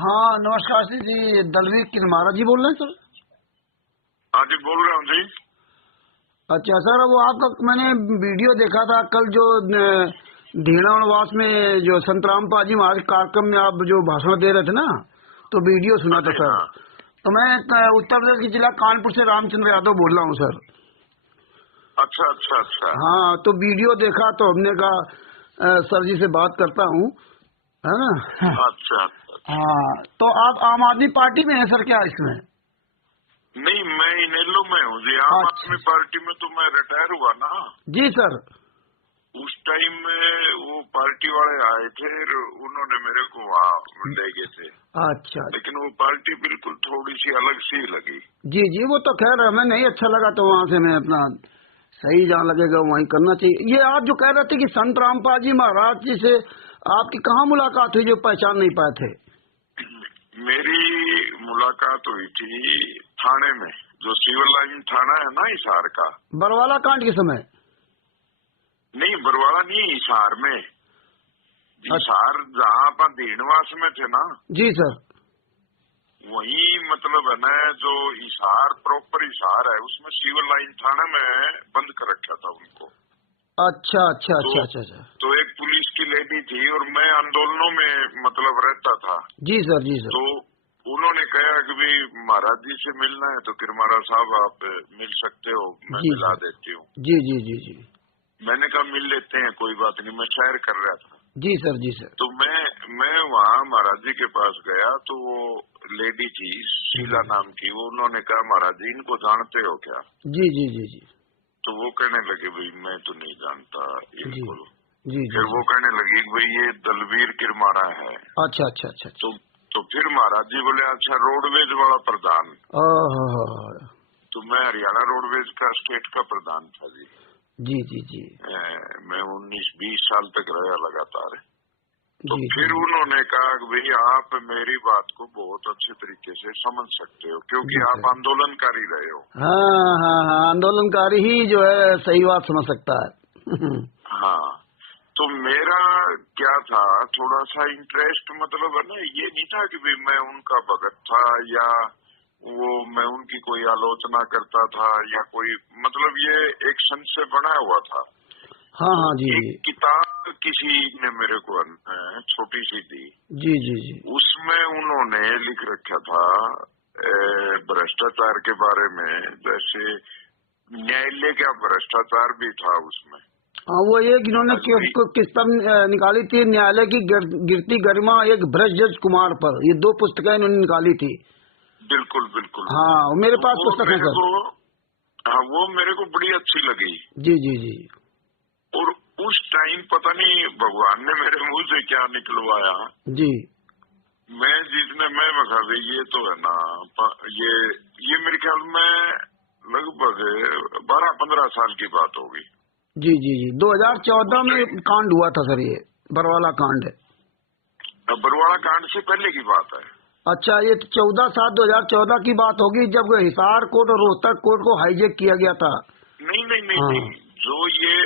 हाँ नमस्कार जी, दलवीर किरमारा जी बोल रहे हैं सर? हाँ जी, बोल रहा हूँ जी। अच्छा सर, वो आपका मैंने वीडियो देखा था कल, जो ढीणा वनवास में जो संत रामपाल जी महाराज कार्यक्रम में आप जो भाषण दे रहे थे ना, तो वीडियो सुना हाँ था जी। सर। हाँ तो मैं उत्तर प्रदेश के जिला कानपुर से रामचंद्र यादव बोल रहा हूँ सर। अच्छा अच्छा अच्छा। हाँ, तो वीडियो देखा तो हमने कहा सर जी से बात करता हूँ, है ना। अच्छा अच्छा। हाँ, तो आप आम आदमी पार्टी में हैं सर क्या इसमें? नहीं, मैं इनेलो में हूँ जी। आम अच्छा आदमी पार्टी में तो मैं रिटायर हुआ ना। जी सर। उस टाइम में वो पार्टी वाले आए थे और उन्होंने मेरे को वहाँ ले गए थे, अच्छा लेकिन वो पार्टी बिल्कुल थोड़ी सी अलग सी लगी। जी जी, वो तो खैर हमें नहीं अच्छा लगा, तो वहाँ से मैं अपना सही जहाँ लगेगा वहीं करना चाहिए। ये आप जो कह रहे थे कि संत रामपाल जी महाराज जी से आपकी कहाँ मुलाकात हुई जो पहचान नहीं पाए थे? मेरी मुलाकात हुई थी थाने में, जो सिविल लाइन थाना है ना हिसार का। बरवाला कांड के समय? नहीं, बरवाला नहीं, हिसार में। अच्छा हिसार जहाँ अपन दीनवास में थे ना, जी सर। वही मतलब है ना, जो हिसार प्रॉपर हिसार है उसमें सिविल लाइन थाना में बंद कर रखा था उनको। अच्छा अच्छा तो अच्छा अच्छा अच्छा। तो एक पुलिस की लेडी थी और मैं आंदोलनों में मतलब रहता था। जी सर जी सर। तो उन्होंने कहा कि भाई महाराज जी से मिलना है तो किरमारा साहब आप मिल सकते हो, मैं जी मिला सर। देती हूँ। जी जी जी जी। मैंने कहा मिल लेते हैं, कोई बात नहीं। मैं सैर कर रहा था जी सर जी सर। तो मैं वहाँ महाराज जी के पास गया तो वो लेडी थी शीला हम्म। नाम की, वो उन्होंने कहा महाराज जी इनको जानते हो क्या? जी जी जी जी। तो वो कहने लगे भाई मैं तो नहीं जानता जी इनको। जी जी फिर जी। वो कहने लगी कि भाई ये दलवीर किरमारा है। अच्छा अच्छा अच्छा अच्छा। तो फिर महाराज जी बोले अच्छा रोडवेज वाला प्रधान। ओह, तो मैं हरियाणा रोडवेज का स्टेट का प्रधान था जी। जी जी जी मैं 19-20 साल तक रहा लगातार। तो जी जी फिर उन्होंने कहा कि भाई आप मेरी बात को बहुत अच्छे तरीके से समझ सकते हो क्योंकि जी आप सर। आंदोलनकारी रहे हो। हाँ हाँ हाँ, आंदोलनकारी ही जो है सही बात समझ सकता है। हाँ, तो मेरा क्या था, थोड़ा सा इंटरेस्ट मतलब है ना, ये नहीं था कि भाई मैं उनका भगत था या वो मैं उनकी कोई आलोचना करता था या कोई, मतलब ये एक संत से बना हुआ था। हाँ तो हाँ जी एक जी किताब किसी ने मेरे को छोटी सी दी, जी जी जी। उसमें उन्होंने लिख रखा था भ्रष्टाचार के बारे में, जैसे न्यायालय का भ्रष्टाचार भी था उसमें। हाँ, वो एक इन्होंने अजमेर, किताब निकाली थी, न्यायालय की गिरती गरिमा एक भ्रष्ट जज कुमार पर। ये दो पुस्तकें इन्होंने निकाली थी। बिल्कुल बिल्कुल। हाँ, मेरे तो पास वो पुस्तक है मेरे सर। को, हाँ वो मेरे को बड़ी अच्छी लगी। जी जी जी और उस टाइम पता नहीं भगवान ने मेरे मुंह से क्या निकलवाया, जी। मैं जिसने मैं बता दे, ये तो है ना, ये मेरे ख्याल में लगभग 12-15 साल की बात होगी। जी जी जी, 2014 उस में कांड हुआ था सर, ये बरवाला कांड है। बरवाड़ा कांड से पहले की बात है। अच्छा, ये 14/7/2014 की बात होगी, जब हिसार कोर्ट और रोहतक कोर्ट को हाईजेक किया गया था। नहीं नहीं नहीं हाँ, नहीं,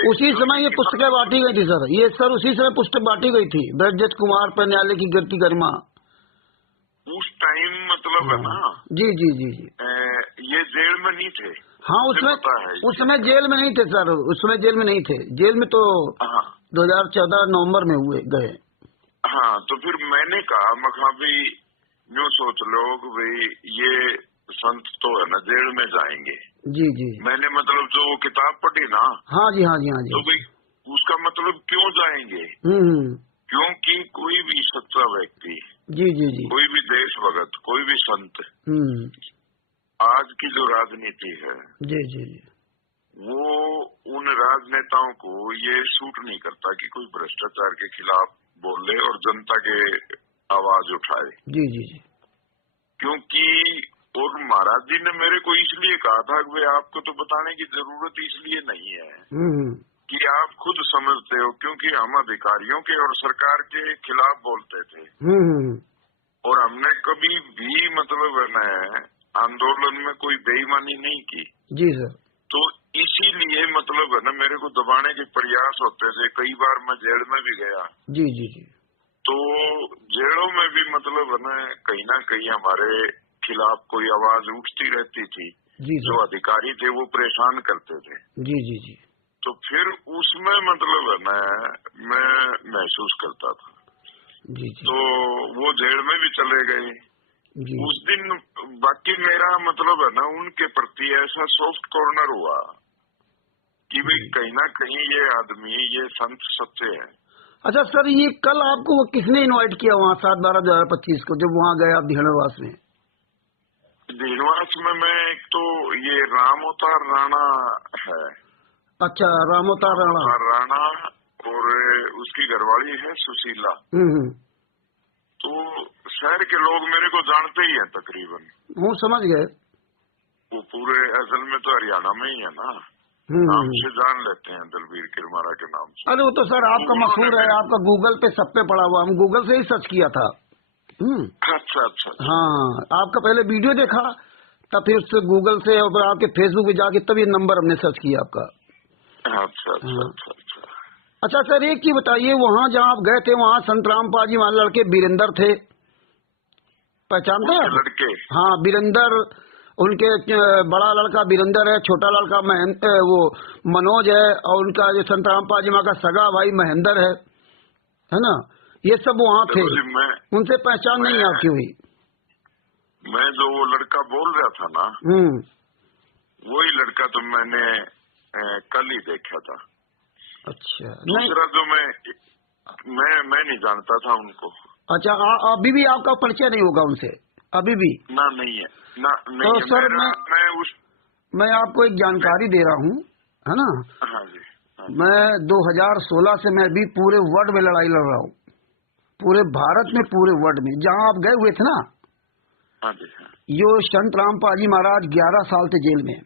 उसी जो समय ये पुस्तकें किताब बांटी गई थी सर। ये सर उसी समय पुस्तक बांटी गई थी, ब्रजत कुमार पर न्यायालय की गिरती गरिमा। उस टाइम मतलब है हाँ ना, जी जी जी जी। ये जेल में नहीं थे, हाँ, मुझे उसमें पता है इस उस चीज समय का। जेल में नहीं थे सर, उस समय जेल में नहीं थे। जेल में तो हाँ 2014 नवंबर में हुए गए। हाँ, तो फिर मैंने कहा मखा भाई यूँ सोच लो कि भाई ये संत तो है ना जेल में जाएंगे। जी जी। मैंने मतलब जो वो किताब पढ़ी ना, हाँ जी हाँ जी हाँ जी। तो भाई उसका मतलब क्यों जाएंगे, हम्म। क्योंकि कोई भी सच्चा व्यक्ति, जी जी जी। कोई भी देश भगत, कोई भी संत, हम्म। आज की जो राजनीति है जी जी जी वो उन राजनेताओं को ये सूट नहीं करता कि कोई भ्रष्टाचार के खिलाफ बोले और जनता के आवाज उठाए। जी जी जी। क्योंकि और महाराज जी ने मेरे को इसलिए कहा था कि भाई आपको तो बताने की जरूरत इसलिए नहीं है हम्म। कि आप खुद समझते हो, क्योंकि हम अधिकारियों के और सरकार के खिलाफ बोलते थे हम्म। और हमने कभी भी मतलब है ना आंदोलन में कोई बेईमानी नहीं की। जी सर। तो इसीलिए मतलब है ना मेरे को दबाने के प्रयास होते थे, कई बार मैं जेल में भी गया। जी जी जी। तो जेलों में भी मतलब है ना कहीं हमारे खिलाफ कोई आवाज उठती रहती थी। जी जो अधिकारी थे वो परेशान करते थे। जी जी जी। तो फिर उसमें मतलब है ना मैं महसूस करता था। जी जी। तो वो जेल में भी चले गए जी। उस दिन। बाकी मेरा मतलब है ना उनके प्रति ऐसा सॉफ्ट कॉर्नर हुआ कि भाई कहीं ना कहीं ये आदमी ये संत सच्चे हैं। अच्छा सर, ये कल आपको वो किसने इनवाइट किया वहाँ 7/12/2025 को जब वहाँ गए आप धीणवास में? धीणवास में मैं एक तो ये रामोतार राणा है। अच्छा, रामोतार राणा और उसकी घरवाली है सुशीला। तो शहर के लोग मेरे को जानते ही हैं तकरीबन। वो समझ गए। वो पूरे असल में तो हरियाणा में ही है ना, नाम से जान लेते हैं दलबीर किरमारा के नाम से। अरे वो तो सर आपका मशहूर है, आपका गूगल पे सब पे पड़ा हुआ, हम गूगल से ही सर्च किया था। अच्छा अच्छा। हाँ, आपका पहले वीडियो देखा, तब फिर उससे गूगल से और आपके फेसबुक पे जाके तब ये नंबर हमने सर्च किया आपका। अच्छा अच्छा अच्छा। अच्छा सर, एक चीज बताइए, वहाँ जहाँ आप गए थे वहाँ संतराम पाजी वाले लड़के वीरेंद्र थे, पहचानते हैं लड़के? हाँ, वीरेंद्र, उनके बड़ा लड़का वीरेंद्र है, छोटा लड़का महेंद्र, वो मनोज है, और उनका जो संतराम पाजी माँ का सगा भाई महेंद्र है ना, ये सब वहाँ थे। उनसे पहचान नहीं आपकी हुई? मैं जो वो लड़का बोल रहा था ना, वही लड़का तो मैंने कल ही देखा था। अच्छा। दूसरा जो मैं नहीं जानता था उनको। अच्छा, अभी भी आपका परिचय नहीं होगा उनसे? अभी भी ना, नहीं है ना, नहीं तो है। सर मैं आपको एक जानकारी दे रहा हूँ, है ना। हाँ जी, हाँ जी। मैं 2016 से मैं भी पूरे वर्ल्ड में लड़ाई लड़ रहा हूँ, पूरे भारत में, पूरे वर्ल्ड में। जहाँ आप गए हुए थे ना, हाँ जी, हाँ। यो संत रामपाल जी महाराज 11 साल से जेल में।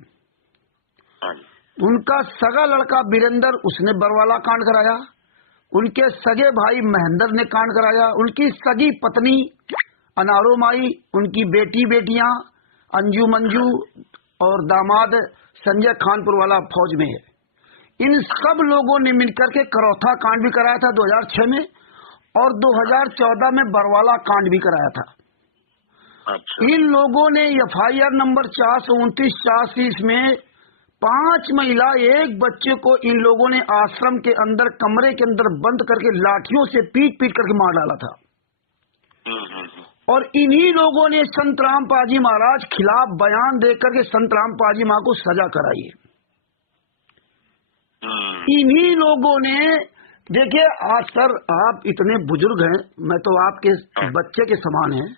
हाँ। उनका सगा लड़का वीरेंद्र, उसने बरवाला कांड कराया। उनके सगे भाई महेंद्र ने कांड कराया। उनकी सगी पत्नी अनारो माई, उनकी बेटियां अंजू मंजू और दामाद संजय खानपुर वाला फौज में है। इन सब लोगों ने मिलकर के करौथा कांड भी कराया था 2006 में, और 2014 में बरवाला कांड भी कराया था। अच्छा। इन लोगों ने FIR नंबर 429/86 में 5 महिला 1 बच्चे को इन लोगों ने आश्रम के अंदर कमरे के अंदर बंद करके लाठियों से पीट करके मार डाला था। और इन्हीं लोगों ने संत रामपाल जी महाराज खिलाफ बयान देकर के संत रामपाल जी मां को सजा कराई है। इन्हीं लोगों ने, देखिए आज सर आप इतने बुजुर्ग हैं, मैं तो आपके बच्चे के समान हैं।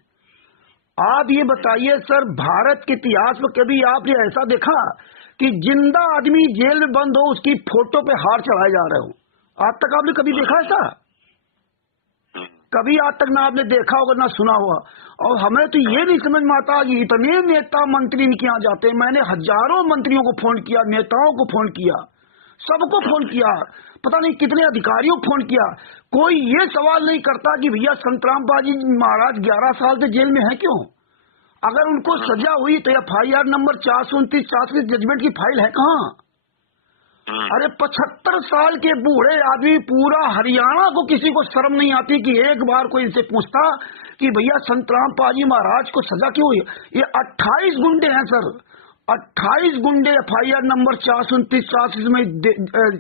आप ये बताइए सर, भारत के इतिहास में कभी आपने ऐसा देखा कि जिंदा आदमी जेल में बंद हो, उसकी फोटो पे हार चढ़ाए जा रहे हो? आज तक आपने कभी देखा ऐसा? कभी आज तक ना आपने देखा होगा ना सुना होगा। और हमें तो ये नहीं समझ में आता कि इतने नेता मंत्री इनके यहाँ जाते हैं। मैंने हजारों मंत्रियों को फोन किया, नेताओं को फोन किया, सबको फोन किया, पता नहीं कितने अधिकारियों को फोन किया। कोई ये सवाल नहीं करता कि भैया संत रामपाल जी महाराज 11 साल से जेल में है क्यों? अगर उनको सजा हुई तो FIR नंबर 429/86 जजमेंट की फाइल है कहाँ? अरे 75 साल के बूढ़े आदमी, पूरा हरियाणा को किसी को शर्म नहीं आती कि एक बार कोई इनसे पूछता कि भैया संत रामपाल जी महाराज को सजा क्यों हुई? ये 28 गुंडे हैं सर, 28 गुंडे FIR नंबर 429/86 में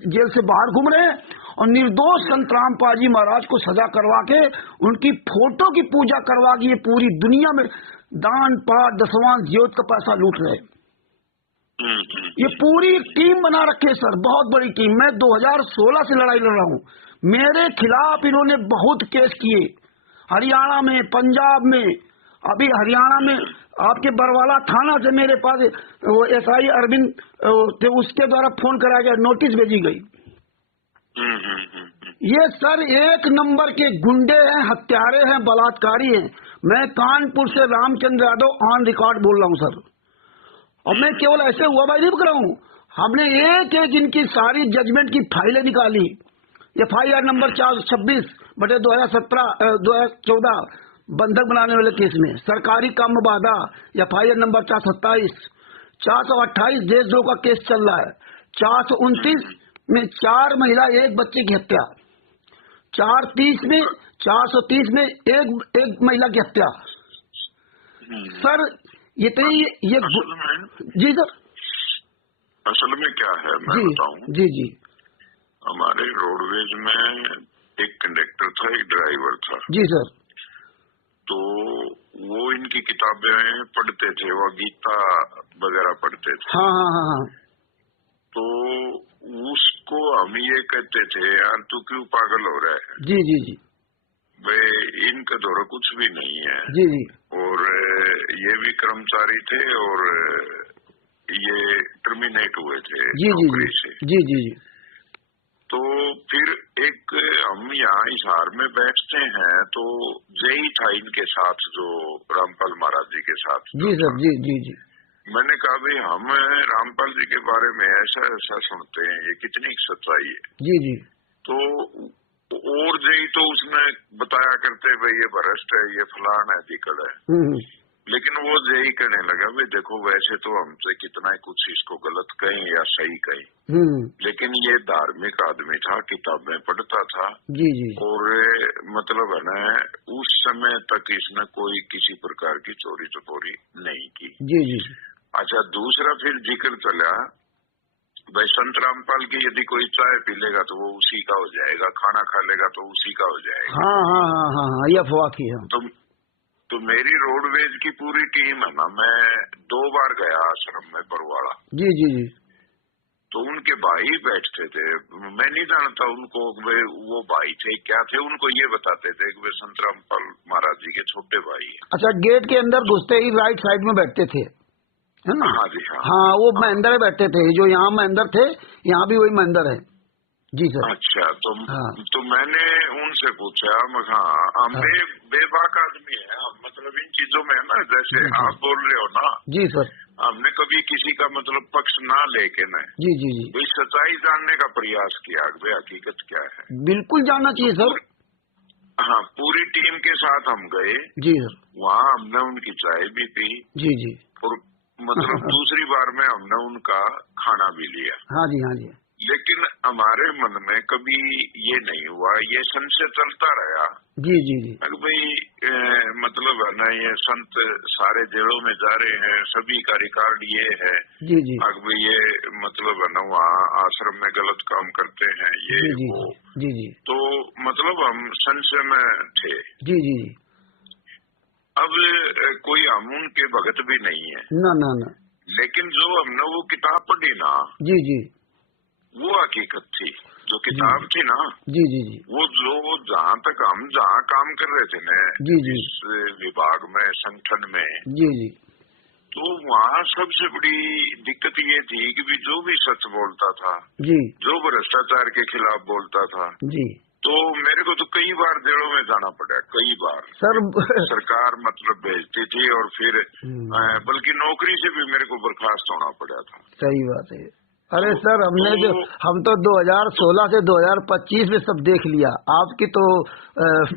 जेल से बाहर घूम रहे हैं, और निर्दोष संत रामपाल जी महाराज को सजा करवा के उनकी फोटो की पूजा करवा के ये पूरी दुनिया में दान पाठ दसवां ज्योत का पैसा लूट रहे। ये पूरी टीम बना रखे सर, बहुत बड़ी टीम। मैं 2016 से लड़ाई लड़ रहा हूँ। मेरे खिलाफ इन्होंने बहुत केस किए, हरियाणा में, पंजाब में। अभी हरियाणा में आपके बरवाला थाना से मेरे पास वो SI अरविंद थे, उसके द्वारा फोन कराया गया, नोटिस भेजी गई। ये सर एक नंबर के गुंडे हैं, हत्यारे हैं, बलात्कारी हैं। मैं कानपुर से रामचंद्र यादव ऑन रिकॉर्ड बोल रहा हूँ सर। और मैं केवल ऐसे हुआ भाई नहीं कर रहा हूँ, हमने एक इनकी सारी जजमेंट की फाइलें निकाली। FIR नंबर 426/2017-2014 बंधक बनाने वाले केस में, सरकारी काम बाधा FIR नंबर 427, 428 देशद्रोह का केस चल रहा है, 429 में 4 महिला 1 बच्चे की हत्या, 430 में 430 में एक महिला की हत्या। सर ये तो ये असल में, जी सर, असल में क्या है मैं जी बताऊं। जी जी हमारे रोडवेज में एक कंडक्टर था, एक ड्राइवर था। जी सर। तो वो इनकी किताबें पढ़ते थे, वो गीता वगैरह पढ़ते थे। हाँ हाँ हाँ हाँ। तो उसको हम ये कहते थे, यार तू क्यों पागल हो रहा है, जी जी जी भाई इनका दौरा कुछ भी नहीं है। जी जी और ये भी कर्मचारी थे और ये टर्मिनेट हुए थे जी जी नौकरी से। जी जी जी। तो फिर एक हम यहाँ हिसार में बैठते हैं, तो जय था इनके साथ, जो रामपाल महाराज जी के साथ जी सर। जी जी जी मैंने कहा भाई हम रामपाल जी के बारे में ऐसा ऐसा सुनते हैं, ये कितनी सच्चाई है। जी जी तो और जय तो उसमें बताया करते भाई ये भ्रष्ट है, ये फलान है, दिक्कत है। लेकिन वो यही कहने लगा भाई देखो वैसे तो हमसे कितना ही कुछ इसको गलत कहें या सही कहें, लेकिन ये धार्मिक आदमी था, किताबें पढ़ता था। जी जी। और मतलब है ना, उस समय तक इसने कोई किसी प्रकार की चोरी चपोरी नहीं की। जी जी। अच्छा, दूसरा फिर जिक्र चला भाई संत रामपाल की यदि कोई चाय पी लेगा तो वो उसी का हो जाएगा, खाना खा लेगा तो उसी का हो जाएगा। हाँ हाँ हाँ हाँ हाँ, ये अफवाह थी। तो मेरी रोडवेज की पूरी टीम है ना, मैं 2 बार गया आश्रम में परवाड़ा। जी जी जी। तो उनके भाई बैठते थे, मैं नहीं जानता उनको वे वो भाई थे क्या थे, उनको ये बताते थे कि वे संत रामपाल महाराज जी के छोटे भाई हैं। अच्छा, गेट के अंदर घुसते ही राइट साइड में बैठते थे, है ना? हाँ जी हाँ। हाँ, वो महेंद्र बैठते थे, जो यहाँ महेंद्र थे, यहाँ भी वही महेंद्र है। जी सर। अच्छा, हाँ। तो मैंने उनसे पूछा, हाँ बेबाक आदमी है, मतलब इन चीजों में है ना, जैसे आप बोल रहे हो ना। जी सर। हमने कभी किसी का मतलब पक्ष ना लेके न, जी जी जी, भाई सच्चाई जानने का प्रयास किया, भाई हकीकत क्या है। बिल्कुल जानना चाहिए सर। हाँ, पूरी टीम के साथ हम गए। जी सर। वहाँ हमने उनकी चाय भी पी। जी जी। और मतलब दूसरी बार में हमने उनका खाना भी लिया। हाँ जी हाँ जी। लेकिन हमारे मन में कभी ये नहीं हुआ, ये संशय चलता रहा। जी जी जी। भाई मतलब है ना, ये संत सारे जेलों में जा रहे हैं, सभी का रिकॉर्ड ये है। जी जी। भाई ये मतलब है ना, वहाँ आश्रम में गलत काम करते हैं, ये जी जी वो। जी जी। तो मतलब हम संशय में थे। जी जी जी। अब कोई हम उनके भगत भी नहीं है ना ना ना। लेकिन जो हमने वो किताब पढ़ी ना, जी जी, वो हकीकत थी। जो किताब थी ना, जी जी जी, वो जो जहाँ तक हम जहाँ काम कर रहे थे ना, जी जी, इस विभाग में, संगठन में, जी जी, तो वहाँ सबसे बड़ी दिक्कत ये थी कि भी जो भी सच बोलता था, जी, जो भ्रष्टाचार के खिलाफ बोलता था, जी, तो मेरे को तो कई बार जेलों में जाना पड़ा, कई बार सर। सरकार मतलब भेजती थी और फिर बल्कि नौकरी से भी मेरे को बर्खास्त होना पड़ा था। सही बात है। अरे सर, हम तो 2016 से 2025 में सब देख लिया। आपकी तो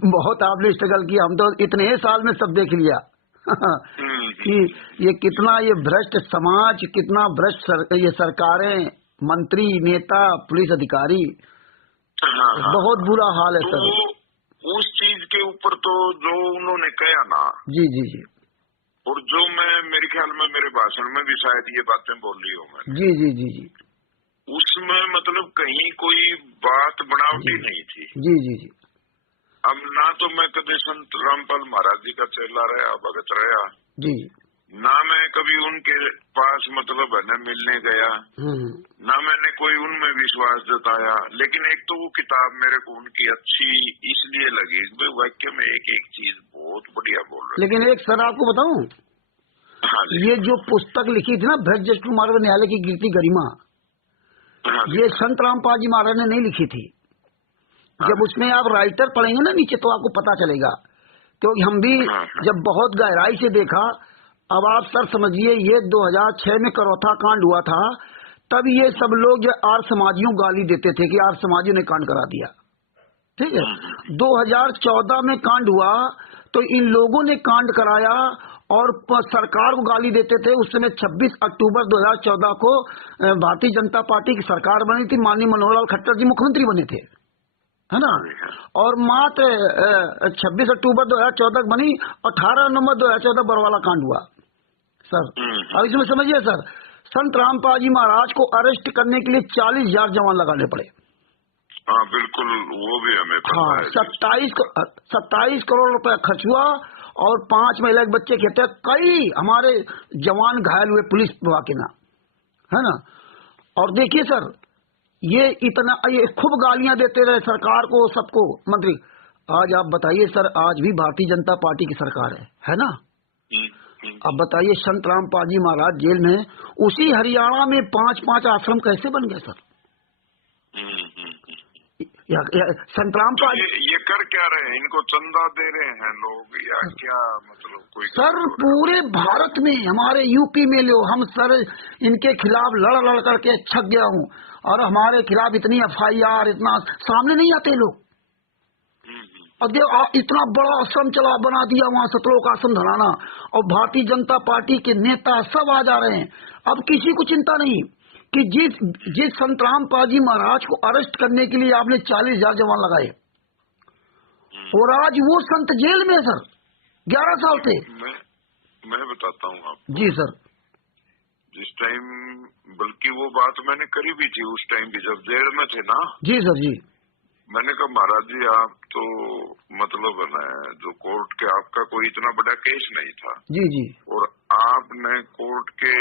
बहुत आपने स्ट्रगल किया, हम तो इतने साल में सब देख लिया कि ये कितना ये भ्रष्ट समाज, कितना भ्रष्ट ये सरकारें, मंत्री, नेता, पुलिस अधिकारी, बहुत बुरा हाल है सर। उस चीज के ऊपर तो जो उन्होंने कहा ना, जी जी जी, और जो मैं मेरे ख्याल में मेरे भाषण में भी शायद ये बातें बोल रही हूँ मैं। जी जी जी जी, उसमें मतलब कहीं कोई बात बनावटी नहीं थी। जी जी जी। अब ना तो मैं कभी संत रामपाल महाराज जी का चेला रहा, भगत रहा जी, ना मैं कभी उनके पास मतलब है न मिलने गया, ना मैंने कोई उनमें विश्वास जताया। लेकिन एक तो वो किताब मेरे को उनकी अच्छी इसलिए लगी, वे वाक्य में एक एक चीज बहुत बढ़िया बोल रहे। लेकिन एक सर आपको बताऊं, हाँ, ये जो पुस्तक लिखी थी ना, भ्रष्ट कुमार न्यायालय की कीर्ति गरिमा, हाँ, ये संत रामपाल जी महाराज ने नहीं लिखी थी। जब उसमें आप राइटर पढ़ेंगे ना नीचे, तो आपको पता चलेगा, क्योंकि हम भी जब बहुत गहराई से देखा। अब आप सर समझिए, ये 2006 में करौथा कांड हुआ था, तब ये सब लोग आर्य समाजियों गाली देते थे कि आर्य समाजियों ने कांड करा दिया, ठीक है। 2014 में कांड हुआ तो इन लोगों ने कांड कराया और सरकार को गाली देते थे। उस समय 26 अक्टूबर 2014 को भारतीय जनता पार्टी की सरकार बनी थी, माननीय मनोहर लाल खट्टर जी मुख्यमंत्री बने थे, है ना। और मात्र 26 अक्टूबर 2014 बनी, 18 नवंबर 2014 बरवाला कांड हुआ सर। अब इसमें समझिए सर, संत रामपाल जी महाराज को अरेस्ट करने के लिए 40,000 जवान लगाने पड़े। हाँ बिल्कुल, वो भी हमें पता है। 27 करोड़ रुपया खर्च हुआ और 5 महिला के बच्चे के हत्या, कई हमारे जवान घायल हुए पुलिस विभाग के नाम, है ना। और देखिए सर, ये खूब गालियां देते रहे सरकार को, सबको, मंत्री। आज आप बताइए सर, आज भी भारतीय जनता पार्टी की सरकार है ना। अब बताइए, संत रामपाल जी महाराज जेल में, उसी हरियाणा में 5-5 आश्रम कैसे बन गए सर। संत रामपाल ये कर क्या रहे हैं? इनको चंदा दे रहे हैं लोग या क्या, मतलब कोई सर? पूरे भारत में, हमारे यूपी में लो, हम सर इनके खिलाफ लड़ करके छक गया हूँ, और हमारे खिलाफ इतनी FIR, इतना सामने नहीं आते लोग। अब इतना बड़ा आश्रम बना दिया वहाँ, सतलोक आश्रम धराना, और भारतीय जनता पार्टी के नेता सब आ जा रहे हैं। अब किसी को चिंता नहीं कि जिस संत रामपाल जी महाराज को अरेस्ट करने के लिए आपने 40,000 जवान लगाए, और आज वो संत जेल में है सर, 11 साल थे। मैं बताता हूँ आपको। जी सर। जिस टाइम, बल्कि वो बात मैंने करी भी थी उस टाइम भी, जब जेल में थे ना। जी सर जी। मैंने कहा महाराज जी, आप तो मतलब है ना, जो कोर्ट के, आपका कोई इतना बड़ा केस नहीं था। जी जी। और आपने कोर्ट के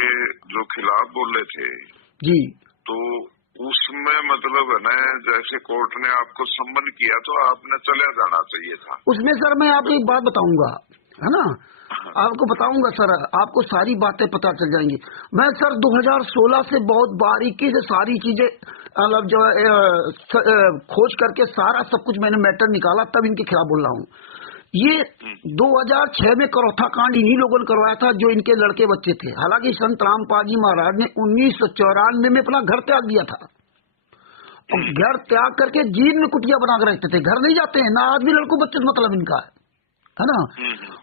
जो खिलाफ बोले थे जी, तो उसमें मतलब है ना, जैसे कोर्ट ने आपको सम्मन किया तो आपने चले जाना चाहिए था उसमें। सर मैं आपको एक बात बताऊंगा, है ना, आपको बताऊंगा सर, आपको सारी बातें पता चल जाएंगी। मैं सर 2016 से बहुत बारीकी से सारी चीजें मतलब जो खोज करके सारा सब कुछ मैंने मैटर निकाला, तब इनके खिलाफ बोल रहा हूँ। ये 2006 में करौथा कांड इन्हीं लोगों ने करवाया था, जो इनके लड़के बच्चे थे। हालांकि संत रामपाल जी महाराज ने 1994 में अपना घर त्याग दिया था, और घर त्याग करके जीन में कुटिया बना कर रखते थे, घर नहीं जाते हैं ना, आदमी लड़कों बच्चे, मतलब इनका है ना।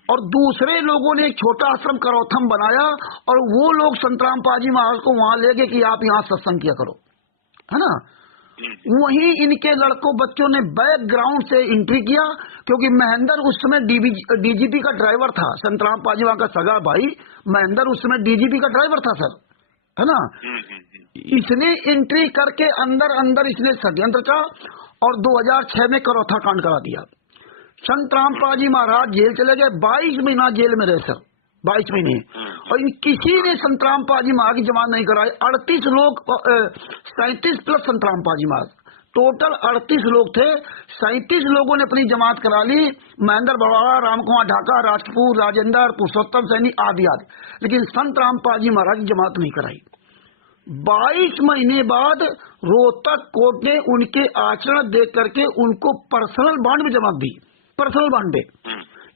और दूसरे लोगों ने एक छोटा आश्रम करौथम बनाया, और वो लोग संत रामपाल जी महाराज को वहां ले गए कि आप यहाँ सत्संग किया करो, है ना। वहीं इनके लड़कों बच्चों ने बैकग्राउंड से एंट्री किया, क्योंकि महेंद्र उस समय DGP का ड्राइवर था। संत रामपाल जी का सगा भाई महेंद्र उस समय DGP का ड्राइवर था सर, है ना। इसने एंट्री करके अंदर इसने षड्यंत्र का, और 2006 में करौथा कांड करा दिया। संत रामपाल जी महाराज जेल चले गए, 22 महीना जेल में रहे सर, 22 महीने। और किसी ने संत रामपाल जी महाराज की जमानत नहीं कराई। 38 लोग, 37 प्लस संत रामपाल जी महाराज, टोटल 38 लोग थे। 37 लोगों ने अपनी जमानत करा ली, महेंद्र बरवाला, रामकुमार ढाका, राजकपूर, राजेंद्र, पुरुषोत्तम सैनी आदि आदि, लेकिन संत रामपाल जी महाराज की जमानत नहीं कराई। 22 महीने बाद रोहतक कोर्ट ने उनके आचरण देख करके उनको पर्सनल बॉन्ड में जमानत दी, पर्सनल बॉन्ड पे।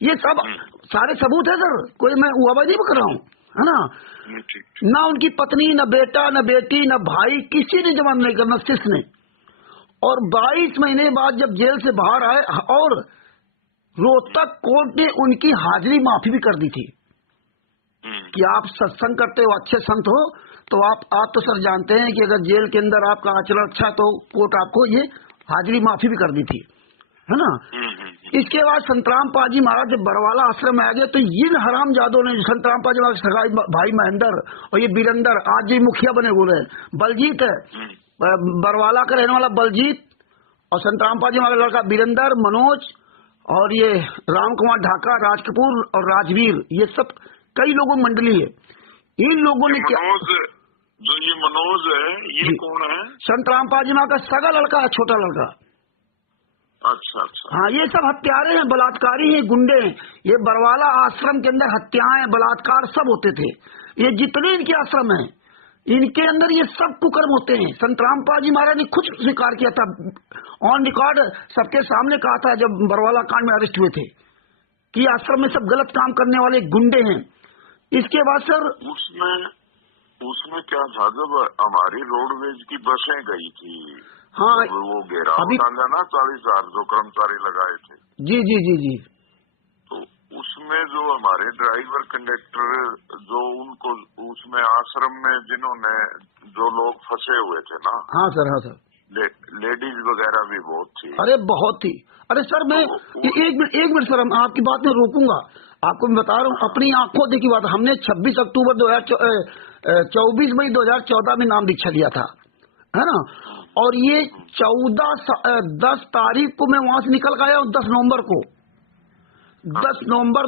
ये सब सारे सबूत है सर, कोई मैं हुआबाजी नहीं कर रहा हूँ, है ना। ना उनकी पत्नी, न बेटा, न बेटी, न भाई, किसी ने जमानत नहीं करना, शिष्य ने। और 22 महीने बाद जब जेल से बाहर आए, और रोहतक कोर्ट ने उनकी हाजिरी माफी भी कर दी थी कि आप सत्संग करते हो, अच्छे संत हो, तो आप तो सर जानते हैं कि अगर जेल के अंदर आपका आचरण अच्छा, तो कोर्ट आपको ये हाजिरी माफी भी कर दी थी, है ना। इसके बाद संत रामपाल जी महाराज जब बरवाला आश्रम में आ गए, तो इन हरामजादों ने संत रामपाल जी महाराज सगाई भाई महेंद्र और ये वीरेंद्र, आज जो मुखिया बने हुए हैं, बलजीत है, बरवाला का रहने वाला बलजीत, और संत रामपाल जी महाराज लड़का वीरेंद्र, मनोज, और ये रामकुमार ढाका, राजकपूर और राजवीर, ये सब कई लोगों की मंडली है। इन लोगों ने क्या, जो ये मनोज है, ये कौन है? संत रामपाल जी महाराज का सगा लड़का है, छोटा लड़का। अच्छा। हाँ, ये सब हत्यारे हैं, बलात्कारी हैं, गुंडे हैं। ये बरवाला आश्रम के अंदर हत्याएं, बलात्कार सब होते थे। ये जितने इनके आश्रम हैं, इनके अंदर ये सब कुकर्म होते हैं। संत रामपाल जी महाराज ने खुद स्वीकार किया था, ऑन रिकॉर्ड सबके सामने कहा था जब बरवाला कांड में अरेस्ट हुए थे, कि आश्रम में सब गलत काम करने वाले गुंडे हैं। इसके बाद सर उसमें क्या था, जब हमारी रोडवेज की बसें गई थी, हाँ, वो घेराव डाला ना 40,000 जो कर्मचारी लगाए थे। जी जी जी जी। तो उसमें जो हमारे ड्राइवर कंडक्टर, जो उनको उसमें आश्रम में जिन्होंने, जो लोग फंसे हुए थे ना, हाँ सर, हाँ सर, लेडीज वगैरह भी बहुत थी। अरे बहुत थी। अरे सर मैं एक मिनट सर, हम आपकी बात में रोकूंगा। आपको मैं बता रहा हूँ, अपनी आंखों देखी बात। हमने 26 अक्टूबर 24 मई 2014 में नाम दीक्षा लिया था, है ना। और ये 10 तारीख को मैं वहां से निकल के आया हूँ। 10 नवंबर को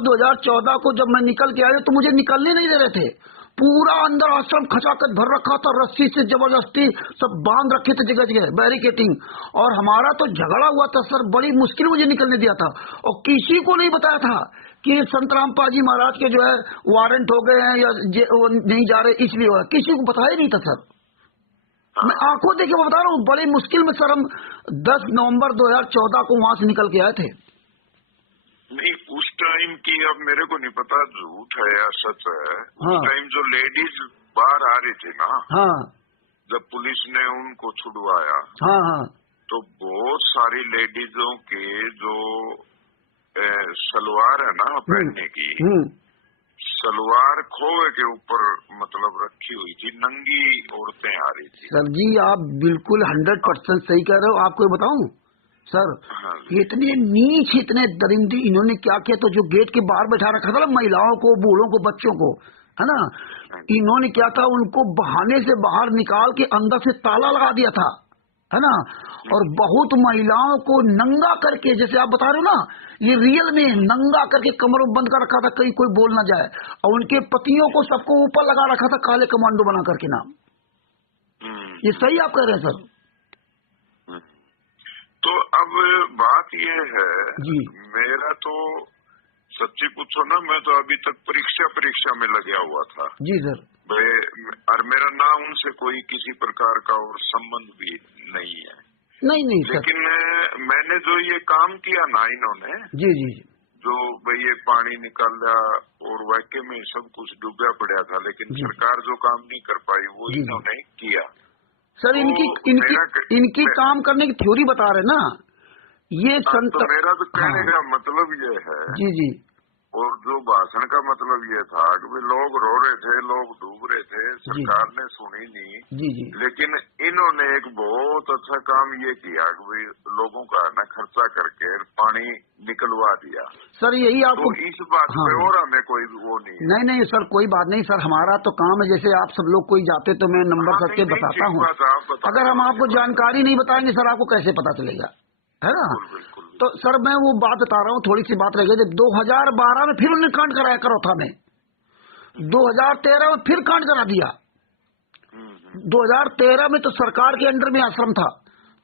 2014 को जब मैं निकल के आया तो मुझे निकलने नहीं दे रहे थे। पूरा अंदर आश्रम खचाखच भर रखा था, रस्सी से जबरदस्ती सब बांध रखे थे जगह जगह, बैरिकेटिंग। और हमारा तो झगड़ा हुआ था सर, बड़ी मुश्किल मुझे निकलने दिया था। और किसी को नहीं बताया था कि संत रामपाल जी महाराज के जो है वारंट हो गए हैं या वो नहीं जा रहे इसलिए हुआ, किसी को बताया नहीं था सर। मैं आंखों देखे बता रहा हूँ, बड़ी मुश्किल में सर हम 10 नवंबर 2014 को वहां से निकल के आए थे। नहीं, उस टाइम की अब मेरे को नहीं पता झूठ है या सच है। हाँ। उस टाइम जो लेडीज बाहर आ रही थी ना, हाँ, जब पुलिस ने उनको छुड़वाया, हाँ, हाँ, तो बहुत सारी लेडीजों के जो सलवार है ना पहनने की, सलवार खोए के ऊपर मतलब रखी हुई थी, नंगी औरतें आ रही थी। सर जी आप बिल्कुल 100% सही कह रहे हो। आपको बताऊं सर, इतने नीच, इतने दरिंदी इन्होंने क्या किया, तो जो गेट के बाहर बैठा रखा था ना महिलाओं को, बूढ़ों को, बच्चों को, है ना, इन्होंने क्या था, उनको बहाने से बाहर निकाल के अंदर से ताला लगा दिया था, है ना। और बहुत महिलाओं को नंगा करके, जैसे आप बता रहे हो ना, ये रियल में नंगा करके कमरों बंद कर रखा था, कहीं कोई बोल ना जाए। और उनके पतियों को सबको ऊपर लगा रखा था काले कमांडो बना करके नाम। ये सही आप कह रहे हैं सर। तो अब बात ये है जी, मेरा तो सच्ची पूछो ना, मैं तो अभी तक परीक्षा में लगा हुआ था। जी सर। और मेरा ना उनसे कोई किसी प्रकार का और संबंध भी नहीं है। नहीं सर। लेकिन मैंने जो ये काम किया ना इन्होंने, जी जी, जो भाई ये पानी निकाल दिया और वाक्य में सब कुछ डूबा पड़ा था, लेकिन सरकार जो काम नहीं कर पाई वो इन्होंने किया। सर तो इनकी काम करने की थ्योरी बता रहे ना ये संत। तो मेरा तो कहने का मतलब ये है। जी जी। और जो भाषण का मतलब ये था कि भाई लोग रो रहे थे, लोग डूब रहे थे, सरकार ने सुनी नहीं। जी जी। लेकिन इन्होंने एक बहुत अच्छा काम ये किया कि भाई लोगों का ना खर्चा करके पानी निकलवा दिया। सर यही आपको तो इस बात पे और हमें कोई वो नहीं है। नहीं सर, कोई बात नहीं सर, हमारा तो काम है। जैसे आप सब लोग कोई जाते तो मैं नंबर करके बताता हूँ। अगर हम आपको जानकारी नहीं बताएंगे सर, आपको कैसे पता चलेगा, है ना। तो सर मैं वो बात बता रहा हूँ, थोड़ी सी बात रह गई। 2012 में फिर उन्होंने कांड कराया करौथा में, 2013 में फिर कांड करा दिया। 2013 में तो सरकार के अंडर में आश्रम था,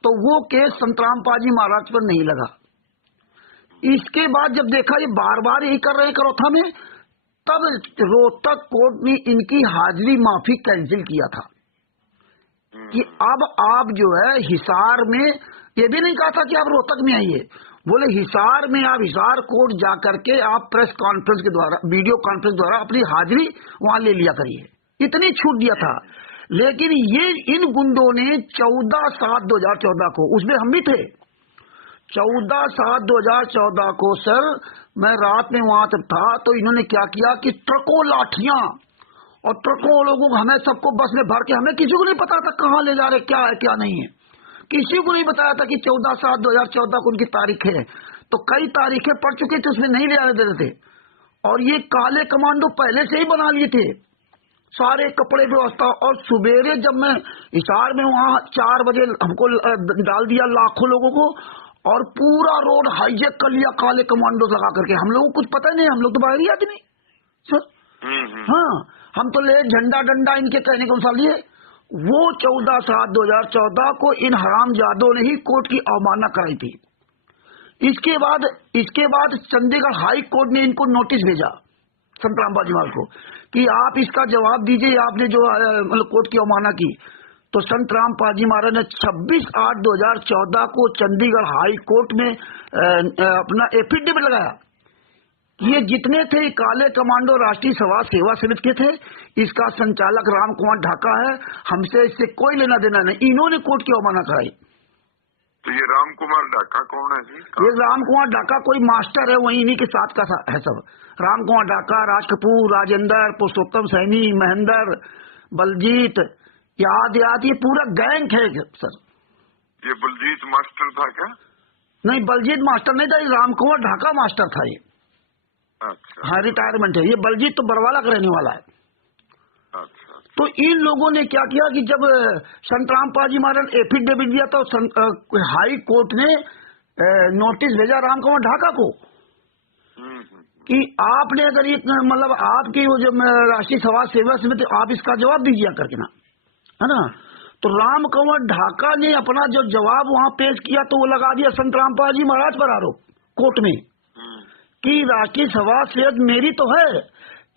तो वो केस संत रामपाल जी महाराज पर नहीं लगा। इसके बाद जब देखा ये बार बार यही कर रहे हैं करौथा में, तब रोहतक कोर्ट ने इनकी हाजिरी माफी कैंसिल किया था कि अब आप जो है हिसार में, ये भी नहीं कहा था कि आप रोहतक में आइए, बोले हिसार में आप हिसार कोर्ट जा करके आप प्रेस कॉन्फ्रेंस के द्वारा, वीडियो कॉन्फ्रेंस द्वारा अपनी हाजिरी वहां ले लिया करिए, इतनी छूट दिया था। लेकिन ये इन गुंडों ने 14/7/2014 को, उसमें हम भी थे, 14/7/2014 को सर मैं रात में वहां तक था, तो इन्होंने क्या किया कि ट्रकों लाठियां और ट्रकों लोगों को, हमें सबको बस में भर के, हमें किसी को नहीं पता था कहाँ ले जा रहे, क्या है क्या नहीं है, किसी को नहीं बताया था कि 14/7/2014 को उनकी तारीख है। तो कई तारीखें पड़ चुकी थी, उसमें नहीं ले आने देते थे। और ये काले कमांडो पहले से ही बना लिए थे, सारे कपड़े व्यवस्था। और सवेरे जब मैं हिसार में वहां 4 बजे हमको डाल दिया लाखों लोगों को, और पूरा रोड हाईजेक कर लिया काले कमांडो लगा करके। हम लोगों को कुछ पता नहीं, हम लोग तो बाहरी आदमी सर। हाँ, हम तो ले झंडा डंडा इनके कहने के अनुसार लिए। वो 14/7/2014 को इन हरामजादों ने ही कोर्ट की अवमानना कराई थी। इसके बाद चंडीगढ़ हाई कोर्ट ने इनको नोटिस भेजा संत रामपाल जी महाराज को कि आप इसका जवाब दीजिए, आपने जो मतलब कोर्ट की अवमानना की। तो संत रामपाल जी महाराज ने 26/8/2014 को चंडीगढ़ हाई कोर्ट में अपना एफिडेविट लगाया। ये जितने थे काले कमांडो राष्ट्रीय समाज सेवा समिति के थे, इसका संचालक राम कुमार ढाका है, हमसे इससे कोई लेना देना नहीं। इन्होंने कोर्ट की अवमानना कराई। तो ये राम कुमार ढाका कौन है जी? ये राम कुमार ढाका कोई मास्टर है, वही इन्हीं के साथ का है सब। राम कुमार ढाका, राज कपूर, राजेंद्र, पुरुषोत्तम सैनी, महेंद्र, बलजीत, याद ये पूरा गैंग है सर। ये बलजीत मास्टर था क्या? नहीं, बलजीत मास्टर नहीं था, ये राम कुंवर ढाका मास्टर था ये। अच्छा। हाँ, रिटायरमेंट है ये। बलजीत तो बरवाला का रहने वाला है। अच्छा। तो इन लोगों ने क्या किया कि जब संतराम पाजी महाराज एफिडेविट दिया तो हाई कोर्ट ने नोटिस भेजा राम कुंवर ढाका को कि आपने अगर ये मतलब आपकी वो जो राष्ट्रीय समाज सेवा समिति, आप इसका जवाब दीजिए करके ना, है ना। तो राम कुंवर ढाका ने अपना जो जवाब वहां पेश किया तो वो लगा दिया संतराम पाजी महाराज पर आरोप कोर्ट में कि राष्ट्रीय सभा सेवा मेरी तो है,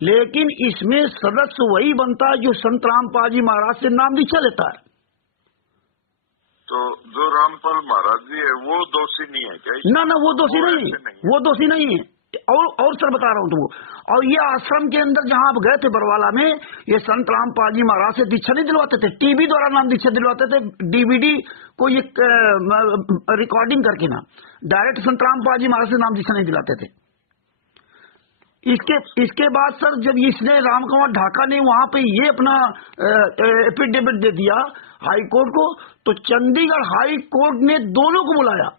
लेकिन इसमें सदस्य वही बनता है जो संतराम पाजी महाराज से नाम दीक्षा लेता है। तो जो रामपाल महाराज जी है वो दोषी नहीं है क्या? ना ना, वो दोषी नहीं, वो दोषी नहीं है। और सर बता रहा हूँ तुमको, और ये आश्रम के अंदर जहाँ आप गए थे बरवाला में, ये संत राम पाजी महाराज से दीक्षा नहीं दिलवाते थे, टीवी द्वारा नाम दीक्षा दिलवाते थे, डीवीडी को ये रिकॉर्डिंग करके ना, डायरेक्ट संत राम पाजी महाराज से नाम दीक्षा नहीं दिलाते थे। इसके बाद सर जब इसने राम कुंवर ढाका ने वहां पे ये अपना एफिडेविट दे दिया हाई कोर्ट को, तो चंडीगढ़ हाई कोर्ट ने दोनों को बुलाया,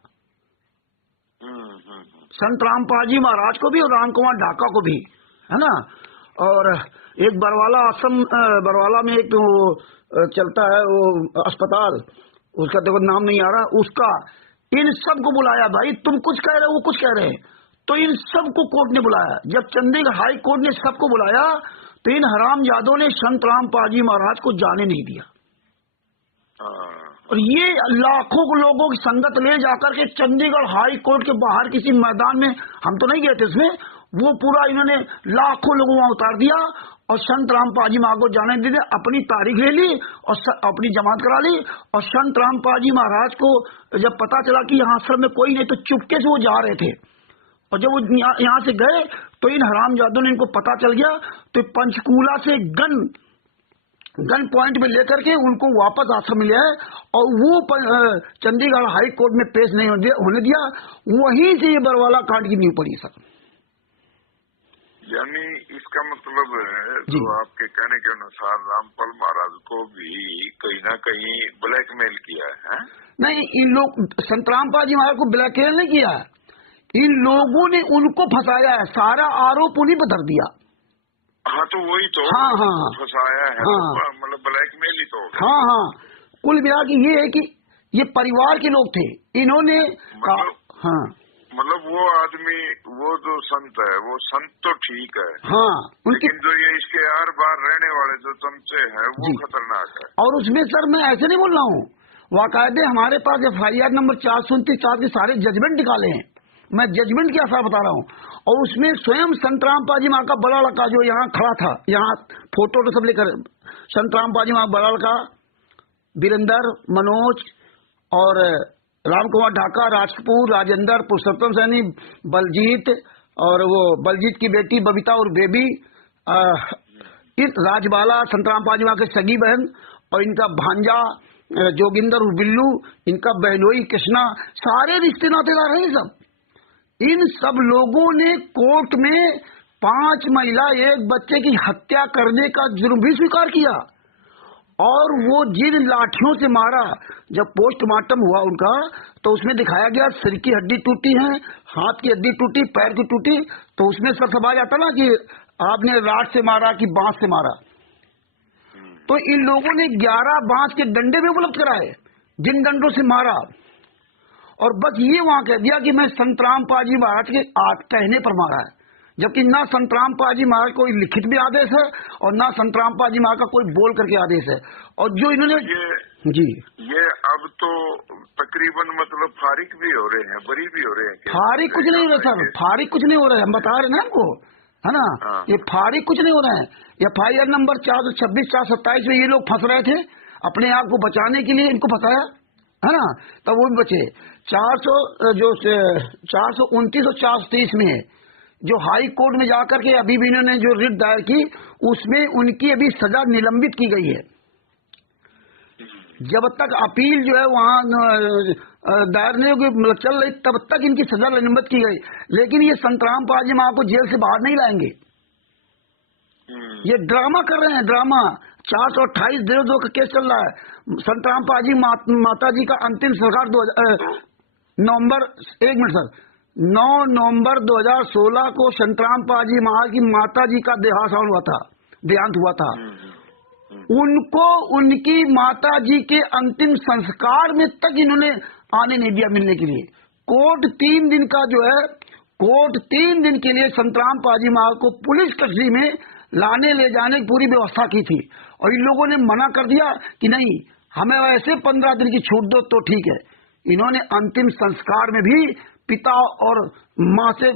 संत राम पाजी महाराज को भी और राम कुंवर ढाका को भी, है ना। और एक बरवाला आश्रम, बरवाला में एक वो चलता है वो अस्पताल, उसका देखो नाम नहीं आ रहा, उसका इन सबको बुलाया, भाई तुम कुछ कह रहे हो वो कुछ कह रहे हैं, तो इन सबको कोर्ट ने बुलाया। जब चंडीगढ़ हाई कोर्ट ने सबको बुलाया तो इन हरामजादों ने संत राम पाजी महाराज को जाने नहीं दिया, और ये लाखों लोगों की संगत ले जाकर के चंडीगढ़ हाई कोर्ट के बाहर किसी मैदान में, हम तो नहीं गए थे इसमें, वो पूरा इन्होंने लाखों लोगों वहां उतार दिया और संत राम पाजी महाराज को जाने दे दिया। अपनी तारीख ले ली और अपनी जमानत करा ली, और संत राम पाजी महाराज को जब पता चला कि यहाँ आश्रम में कोई नहीं, तो चुपके से वो जा रहे थे, और जब वो यहाँ से गए तो इन हरामजादों ने इनको पता चल गया, तो पंचकूला से गन पॉइंट में लेकर के उनको वापस आश्रम में ले आए, और वो चंडीगढ़ हाई कोर्ट में पेश नहीं होने दिया। वहीं से ये बरवाला कांड की नींव पड़ी सर। यानी इसका मतलब है जो आपके कहने के अनुसार रामपाल महाराज को भी कहीं ना कहीं ब्लैकमेल किया है? नहीं, इन लोग संत रामपाल जी महाराज को ब्लैकमेल नहीं किया, इन लोगों ने उनको फंसाया है, सारा आरोप उन्हीं पर धर दिया। हाँ, तो वही तो फंसाया है, मतलब ब्लैकमेल ही तो। हाँ, कुल मिला के ये है कि ये परिवार के लोग थे, इन्होंने मतलब वो आदमी, वो जो संत है, वो संत तो ठीक है, हाँ, लेकिन जो ये इसके आर बार रहने वाले जो चमचे हैं वो खतरनाक है। और उसमें सर मैं ऐसे नहीं बोल रहा हूँ, वाकायदे हमारे पास FIR नंबर 429 के सारे जजमेंट निकाले हैं, मैं जजमेंट के आसार बता रहा हूँ। और उसमें स्वयं संत राम पाजी महाराज का बड़ा लड़का जो यहाँ खड़ा था, यहाँ फोटो तो सब लेकर, संत राम पाजी महाराज बड़ा लड़का वीरेंद्र, मनोज और राम कुंवर ढाका, राजपूत, राजेंद्र, पुरुषोत्तम सैनी, बलजीत, और वो बलजीत की बेटी बबीता और बेबी, इस राजबाला संत राम पाजी महाराज की सगी बहन, और इनका भांजा जोगिंदर और बिल्लू, इनका बहनोई कृष्णा, सारे रिश्ते नातेदार हैं सब। इन सब लोगों ने कोर्ट में 5 महिला 1 बच्चे की हत्या करने का जुर्म भी स्वीकार किया, और वो जिन लाठियों से मारा, जब पोस्टमार्टम हुआ उनका तो उसमें दिखाया गया सिर की हड्डी टूटी है, हाथ की हड्डी टूटी, पैर की टूटी, तो उसमें सब आ जाता ना कि आपने राड से मारा कि बांस से मारा। तो इन लोगों ने 11 बांस के डंडे भी उपलब्ध कराए, जिन डंडों से मारा, और बस ये वहां कह दिया कि मैं संत राम पाजी महाराज के कहने पर मारा है, जबकि ना संत राम पाजी महाराज कोई लिखित भी आदेश है और ना संत राम पाजी महाराज का कोई बोल करके आदेश है। और जो इन्होंने ये अब तो तकरीबन मतलब फारिग भी हो रहे हैं, बरी भी हो रहे हैं। फारिग कुछ नहीं हो रहा सर, फारिग कुछ नहीं हो रहा है, हम बता रहे हैं आपको, है ना। ये फारिग कुछ नहीं हो रहा है। FIR नंबर 426 427 में ये लोग फंस रहे थे, अपने आप को बचाने के लिए इनको फंसाया, है ना, तब वो भी बचे। 429 और 430 में जो हाई कोर्ट में जाकर के अभी भी इन्होंने जो रिट दायर की, उसमें उनकी अभी सजा निलंबित की गई है। जब तक अपील जो है वहाँ दायर नहीं होगी, मतलब चल रही, तब तक इनकी सजा निलंबित की गई। लेकिन ये संत राम पाजी महाराज को जेल से बाहर नहीं लाएंगे, ये ड्रामा कर रहे हैं, ड्रामा। 428 देवदो का केस चल रहा है, संत रामपाल जी माता जी का अंतिम संस्कार नवंबर 1 मिनट सर 9 नवंबर 2016 को संत रामपाल जी महाराज की माता जी का देहांत हुआ था। उनको उनकी माता जी के अंतिम संस्कार में तक इन्होंने आने नहीं दिया मिलने के लिए। कोर्ट 3 दिन का जो है, कोर्ट 3 दिन के लिए संत रामपाल जी महाराज को पुलिस कस्टडी में लाने ले जाने की पूरी व्यवस्था की थी, और इन लोगों ने मना कर दिया कि नहीं, हमें वैसे 15 दिन की छूट दो तो ठीक है। इन्होंने अंतिम संस्कार में भी पिता और माँ से,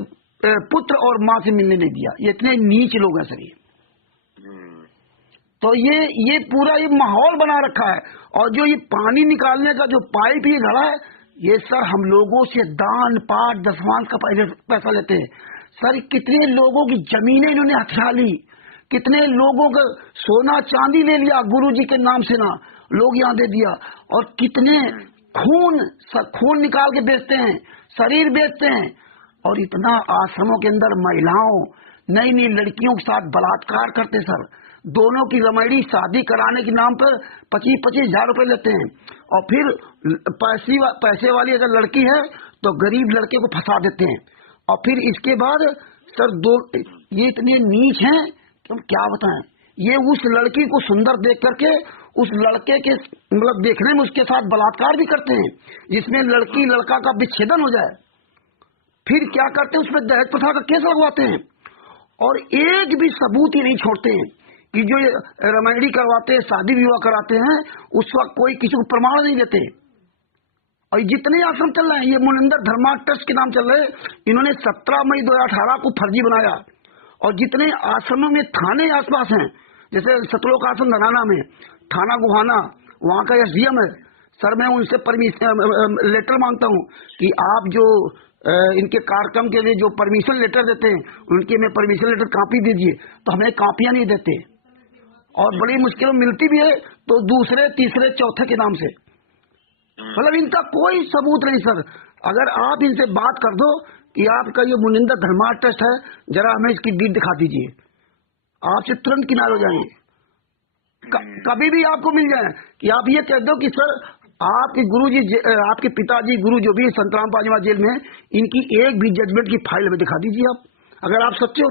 पुत्र और माँ से मिलने नहीं दिया। ये इतने नीच लोग हैं सर। ये तो ये पूरा ये माहौल बना रखा है। और जो ये पानी निकालने का जो पाइप ये गड़ा है, ये सर हम लोगों से दान पाठ दसवांश का पैसा लेते हैं सर। कितने लोगों की जमीनें इन्होंने हथिया ली, कितने लोगों का सोना चांदी ले लिया गुरुजी के नाम से ना, लोग यहाँ दे दिया। और कितने खून निकाल के बेचते हैं, शरीर बेचते हैं। और इतना आश्रमों के अंदर महिलाओं, नई नई लड़कियों के साथ बलात्कार करते सर। दोनों की रमैड़ी शादी कराने के नाम पर 25-25 हजार रुपए लेते हैं। और फिर पैसे वाली अगर लड़की है तो गरीब लड़के को फंसा देते हैं। और फिर इसके बाद सर ये इतने नीच हैं कि हम क्या बताएं। ये उस लड़की को सुंदर देख करके उस लड़के के मतलब देखने में उसके साथ बलात्कार भी करते हैं, जिसमें लड़की लड़का का विच्छेदन हो जाए। फिर क्या करते हैं, उसमें दहेज प्रथा का केस लगवाते हैं। और एक भी सबूत ही नहीं छोड़ते हैं कि जो ये रमैडी करवाते हैं, शादी विवाह कराते हैं, उस वक्त कोई किसी को प्रमाण नहीं देते। और जितने आश्रम चल रहे हैं, ये मुनिंदर धर्मा ट्रस्ट के नाम चल रहे हैं, इन्होंने 17 मई 2018 को फर्जी बनाया। और जितने आश्रमों में थाने आसपास हैं, जैसे सतलोक आश्रम धनाना में थाना गुहाना, वहाँ का एसडीएम है सर, मैं उनसे परमिशन लेटर मांगता हूँ कि आप जो इनके कार्यक्रम के लिए जो परमिशन लेटर देते हैं, उनकी हमें परमिशन लेटर कॉपी दीजिए। तो हमें कॉपियां नहीं देते, और बड़ी मुश्किल मिलती भी है तो दूसरे तीसरे चौथे के नाम से। मतलब इनका कोई सबूत नहीं सर। अगर आप इनसे बात कर दो कि आपका ये मुनिंदर धर्मा ट्रस्ट है, जरा हमें इसकी डीड दिखा दीजिए, आपसे तुरंत किनारे हो जाएंगे। कभी भी आपको मिल जाए कि आप ये कह दो कि सर आपके गुरुजी, आपके पिताजी गुरु जो भी संत रामपाल जी जेल में, इनकी एक भी जजमेंट की फाइल हमें दिखा दीजिए आप, अगर आप सच्चे हो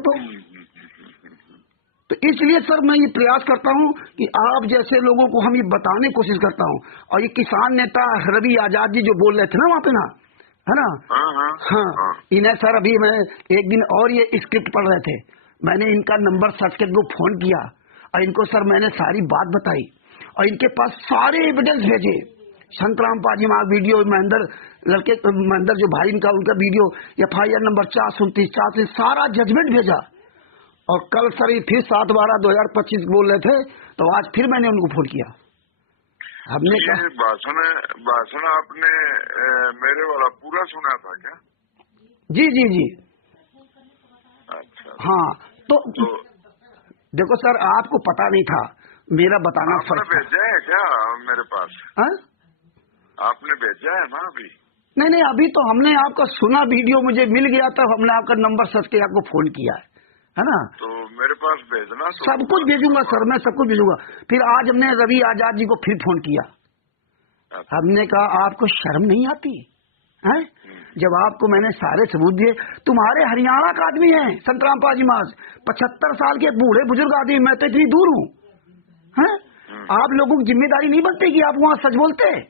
तो इसलिए सर मैं ये प्रयास करता हूँ कि आप जैसे लोगों को हम ये बताने की कोशिश करता हूँ। और ये किसान नेता रवि आजाद जी जो बोल रहे थे ना वहाँ पे ना, है ना, हाँ, इन्हें सर अभी मैं एक दिन और ये स्क्रिप्ट पढ़ रहे थे, मैंने इनका नंबर सर्च करके इनको फोन किया और इनको सर मैंने सारी बात बताई और इनके पास सारे एविडेंस भेजे। संत रामपाल जी वहाँ वीडियो, महेंद्र जो भाई इनका, उनका वीडियो, FIR नंबर 429 सारा जजमेंट भेजा। और कल सर फिर 7/12/2025 बोल रहे थे, तो आज फिर मैंने उनको फोन किया। हमने कहा भाषण आपने मेरे वाला पूरा सुना था क्या? जी जी जी। अच्छा। हाँ तो देखो सर, आपको पता नहीं था, मेरा बताना फर्क था। भेजा है क्या मेरे पास? हाँ? आपने भेजा है ना अभी? नहीं, अभी तो हमने आपका सुना, वीडियो मुझे मिल गया था, हमने आपका नंबर सर्च के आपको फोन किया है ना। तो मेरे पास भेजना, सब कुछ भेजूंगा सर, मैं सब कुछ भेजूंगा। फिर आज हमने रवि आजाद जी को फिर फोन किया। हमने कहा आपको शर्म नहीं आती है? जब आपको मैंने सारे सबूत दिए, तुम्हारे हरियाणा का आदमी है संत रामपाल जी महाराज, 75 साल के बूढ़े बुजुर्ग आदमी, मैं तो इतनी दूर हूँ। आप लोगों की जिम्मेदारी नहीं बनती कि आप वहाँ सच बोलते हैं?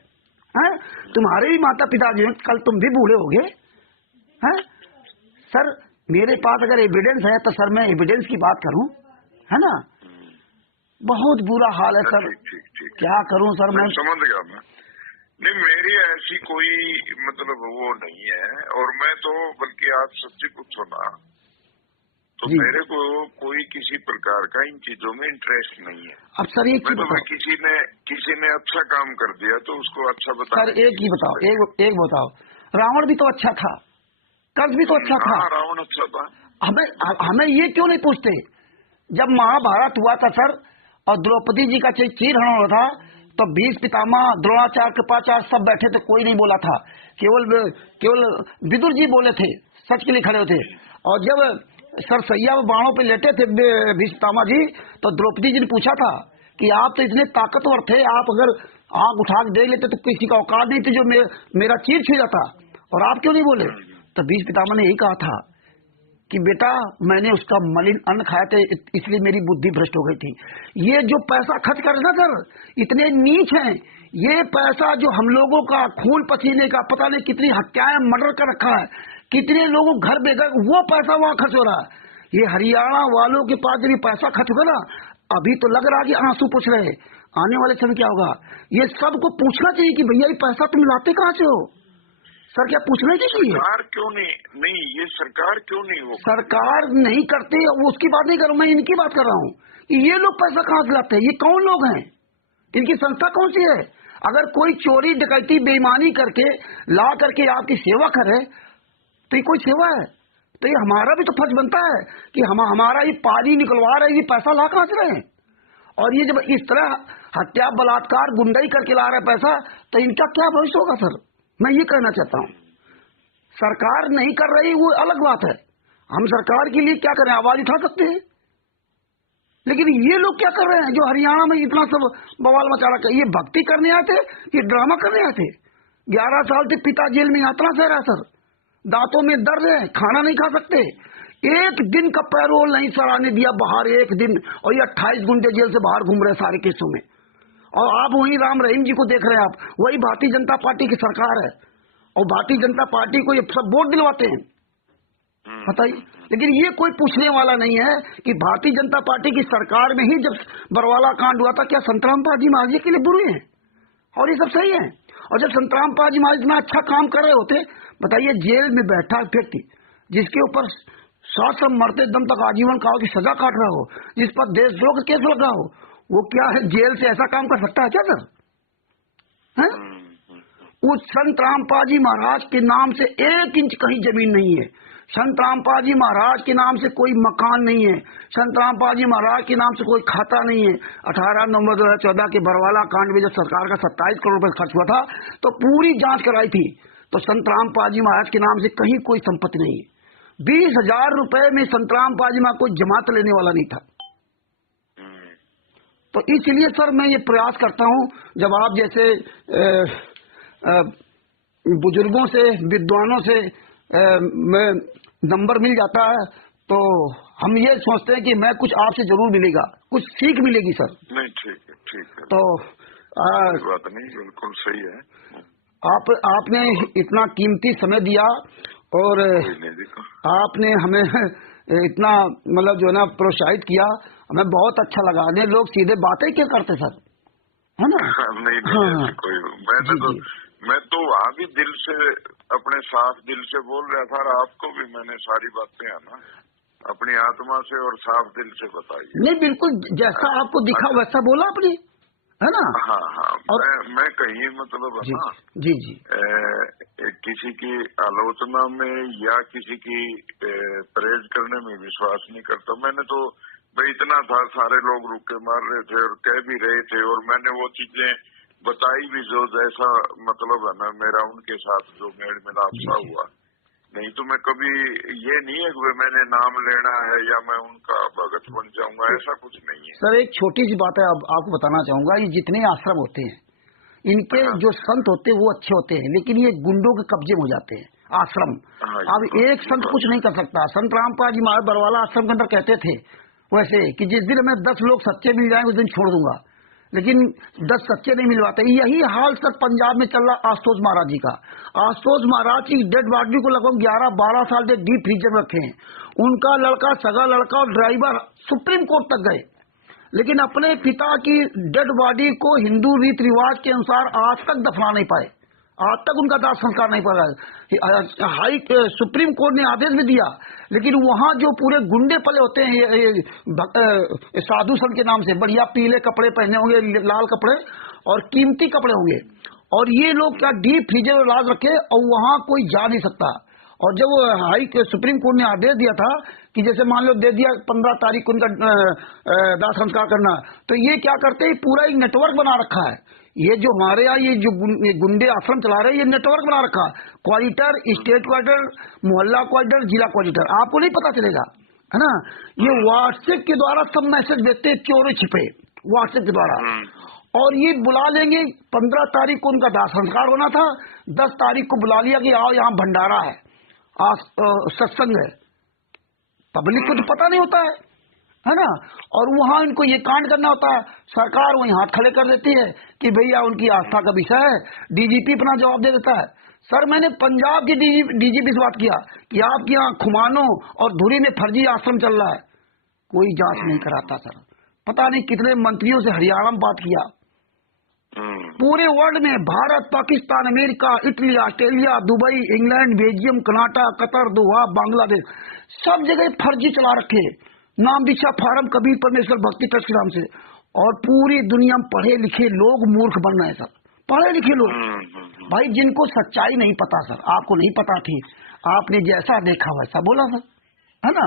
तुम्हारे भी माता पिता जी, कल तुम भी बूढ़े हो गए। सर मेरे पास अगर एविडेंस है तो सर मैं एविडेंस की बात करूं, है ना। बहुत बुरा हाल है सर। ठीक। क्या करूं सर, मैं समझ गया। मैं नहीं, मेरी ऐसी कोई मतलब वो नहीं है, और मैं तो बल्कि आप सच्ची पूछो ना तो मेरे को कोई किसी प्रकार का इन चीजों में इंटरेस्ट नहीं है। अब सर एक ही बताओ, किसी ने अच्छा काम कर दिया तो उसको अच्छा बताओ। सर एक ही बताओ, एक बताओ, रावण भी तो अच्छा था, कंस भी तो अच्छा था। रावण अच्छा था। हमें ये क्यों नहीं पूछते? जब महाभारत हुआ था सर, और द्रौपदी जी का चीरहरण हुआ था, तो 20 पितामह, द्रोणाचार्य, कृपाचार्य सब बैठे थे, कोई नहीं बोला था। केवल विदुर जी बोले थे, सच के लिए खड़े थे। और जब सर सैया बाणों पे लेटे थे 20 पितामह जी, तो द्रौपदी जी ने पूछा था कि आप तो इतने ताकतवर थे, आप अगर आंख उठा के देख लेते तो किसी का औकात नहीं थी जो मेरा चीर छू जाता, और आप क्यों नहीं बोले? तो बीज पितामह ने यही कहा था कि बेटा मैंने उसका मलिन अन्न खाया था इसलिए मेरी बुद्धि भ्रष्ट हो गई थी। ये जो पैसा खर्च कर ना सर, इतने नीच हैं, ये पैसा जो हम लोगों का खून पसीने का, पता नहीं कितनी हत्याएं मर्डर कर रखा है, कितने लोगों घर बेघर, वो पैसा वहां खर्च हो रहा है। ये हरियाणा वालों के पास जब पैसा खर्च होगा ना, अभी तो लग रहा कि आंसू पूछ रहे, आने वाले समय क्या होगा? ये सबको पूछना चाहिए कि भैया ये पैसा तुम लाते कहाँ से हो? सर क्या पूछना चाहिए? सरकार क्यों नहीं ये सरकार क्यों नहीं हो? सरकार नहीं करती, वो उसकी बात नहीं कर रहा हूं, मैं इनकी बात कर रहा हूँ कि ये लोग पैसा कहाँ से लाते हैं, ये कौन लोग हैं, इनकी संस्था कौन सी है? अगर कोई चोरी डकैती बेईमानी करके ला करके आपकी सेवा करे तो ये कोई सेवा है? तो ये हमारा भी तो फर्ज बनता है कि हमारा ये पानी निकलवा रहे, ये पैसा ला कहाँ से रहे? और ये जब इस तरह हत्या बलात्कार गुंडाई करके ला रहे पैसा, तो इनका क्या भविष्य होगा? सर मैं ये कहना चाहता हूँ, सरकार नहीं कर रही वो अलग बात है, हम सरकार के लिए क्या करें, आवाज उठा सकते हैं, लेकिन ये लोग क्या कर रहे हैं जो हरियाणा में इतना सब बवाल मचा रखा है? ये भक्ति करने आए थे, ये ड्रामा करने आए थे? 11 साल से पिता जेल में यातना सह रहा सर, दांतों में दर्द है, खाना नहीं खा सकते, एक दिन का पैरोल नहीं सर आने दिया बाहर, एक दिन, और ये 28 गुंडे जेल से बाहर घूम रहे सारे केसों में, और आप वही राम रहीम जी को देख रहे हैं, आप वही भारतीय जनता पार्टी की सरकार है, और भारतीय जनता पार्टी को ये सब वोट दिलवाते हैं, बताइए। लेकिन ये कोई पूछने वाला नहीं है कि भारतीय जनता पार्टी की सरकार में ही जब बरवाला कांड हुआ था, क्या संतराम पाजी महाराज के लिए बुरे हैं और ये सब सही है? और जब संतराम पाजी महाराज इतना अच्छा काम कर रहे होते, बताइए जेल में बैठा व्यक्ति जिसके ऊपर शासन मरते दम तक आजीवन काल की सजा काट रहा हो, जिस पर देशद्रोह का केस लगा हो, वो क्या है जेल से ऐसा काम कर सकता है क्या सर? है? उस संत रामपाल जी महाराज के नाम से 1 इंच कहीं जमीन नहीं है, संत रामपाल जी महाराज के नाम से कोई मकान नहीं है, संत रामपाल जी महाराज के नाम से कोई खाता नहीं है। 18 नवंबर 2014 के बरवाला कांड में जब सरकार का 27 करोड़ रुपए खर्च हुआ था तो पूरी जांच कराई थी, तो संत रामपाल जी महाराज के नाम से कहीं कोई संपत्ति नहीं है। 20,000 रुपए में संत रामपाल जी महाराज कोई जमात लेने वाला नहीं था। तो इसलिए सर मैं ये प्रयास करता हूँ, जब आप जैसे बुजुर्गों से, विद्वानों से मैं नंबर मिल जाता है, तो हम ये सोचते हैं कि मैं कुछ आपसे जरूर मिलेगा, कुछ सीख मिलेगी सर। नहीं ठीक है। तो बात नहीं, बिल्कुल सही है। आपने इतना कीमती समय दिया और आपने हमें इतना मतलब जो है ना प्रोत्साहित किया, हमें बहुत अच्छा लगा। नहीं लोग सीधे बातें क्या करते सर, है ना? नहीं हाँ। कोई मैं तो अभी दिल से, अपने साफ दिल से बोल रहा था, और आपको भी मैंने सारी बातें है ना अपनी आत्मा से और साफ दिल से बताई। नहीं बिल्कुल जैसा आपको दिखा वैसा बोला आपने, है ना? हाँ। और मैं कहीं मतलब है ना जी किसी की आलोचना में या किसी की परहेज करने में विश्वास नहीं करता। मैंने तो भाई इतना था, सारे लोग रुके मार रहे थे और कह भी रहे थे, और मैंने वो चीजें बताई भी जो जैसा मतलब है ना मेरा उनके साथ जो मेल मिलाप सा हुआ। नहीं तो मैं कभी ये नहीं है कि मैंने नाम लेना है या मैं उनका भगत बन जाऊंगा, ऐसा कुछ नहीं है। सर एक छोटी सी बात है, अब आपको बताना चाहूंगा, ये जितने आश्रम होते हैं इनके जो संत होते हैं वो अच्छे होते हैं, लेकिन ये गुंडों के कब्जे में हो जाते हैं आश्रम। अब एक संत कुछ नहीं कर सकता। संत रामपाल जी महाराज बरवाला आश्रम के अंदर कहते थे वैसे कि जिस दिन हमें 10 लोग सच्चे मिल जाएंगे उस दिन छोड़ दूंगा, लेकिन 10 सच्चे नहीं मिलवाते। यही हाल सर पंजाब में चल रहा आशुतोष महाराज जी का। आशुतोष महाराज की डेड बॉडी को लगभग 11-12 साल से डीप फ्रीजर में रखे हैं। उनका लड़का, सगा लड़का और ड्राइवर सुप्रीम कोर्ट तक गए, लेकिन अपने पिता की डेड बॉडी को हिंदू रीति रिवाज के अनुसार आज तक दफना नहीं पाए, आज तक उनका दाह संस्कार नहीं पड़ा। सुप्रीम कोर्ट ने आदेश भी दिया, लेकिन वहां जो पूरे गुंडे पले होते हैं साधु संत के नाम से, बढ़िया पीले कपड़े पहने होंगे, लाल कपड़े और कीमती कपड़े होंगे, और ये लोग क्या डीप फ्रीजर में लाज रखे और वहां कोई जा नहीं सकता। और जब सुप्रीम कोर्ट ने आदेश दिया था कि जैसे मान लो दे दिया 15 तारीख को उनका दाह संस्कार करना, तो ये क्या करते हैं, पूरा एक नेटवर्क बना रखा है। ये जो हमारे यहाँ ये जो गुंडे आश्रम चला रहे हैं, ये नेटवर्क बना रखा, क्वालिटर, स्टेट क्वालिटर, मोहल्ला क्वालिटर, जिला क्वालिटर, आपको नहीं पता चलेगा, है ना? ये व्हाट्सएप के द्वारा सब मैसेज देते हैं, चोरी छिपे व्हाट्सएप के द्वारा, और ये बुला लेंगे। 15 तारीख को उनका दाह संस्कार होना था, 10 तारीख को बुला लिया कि आओ यहाँ भंडारा है, सत्संग है। पब्लिक को तो पता नहीं होता है ना। और वहां इनको ये कांड करना होता है, सरकार वहीं हाथ खड़े कर देती है कि भैया उनकी आस्था का विषय है। डीजीपी अपना जवाब दे देता है। सर मैंने पंजाब की डीजीपी से बात किया कि आपके यहाँ खुमानो और धुरी में फर्जी आश्रम चल रहा है, कोई जांच नहीं कराता सर। पता नहीं कितने मंत्रियों से हरियाणा में बात किया, पूरे वर्ल्ड में Bharat, Pakistan, America, Italy, Australia, Dubai, England, Belgium, Karnataka, Qatar, Doha, Bangladesh, सब जगह फर्जी चला रखे। नाम दीक्षा फार्म कबीर परमेश्वर भक्ति ट्रस्ट के नाम से। और पूरी दुनिया में पढ़े लिखे लोग मूर्ख बन रहे हैं सर, पढ़े लिखे लोग भाई, जिनको सच्चाई नहीं पता सर। आपको नहीं पता थी, आपने जैसा देखा वैसा बोला सर, है ना।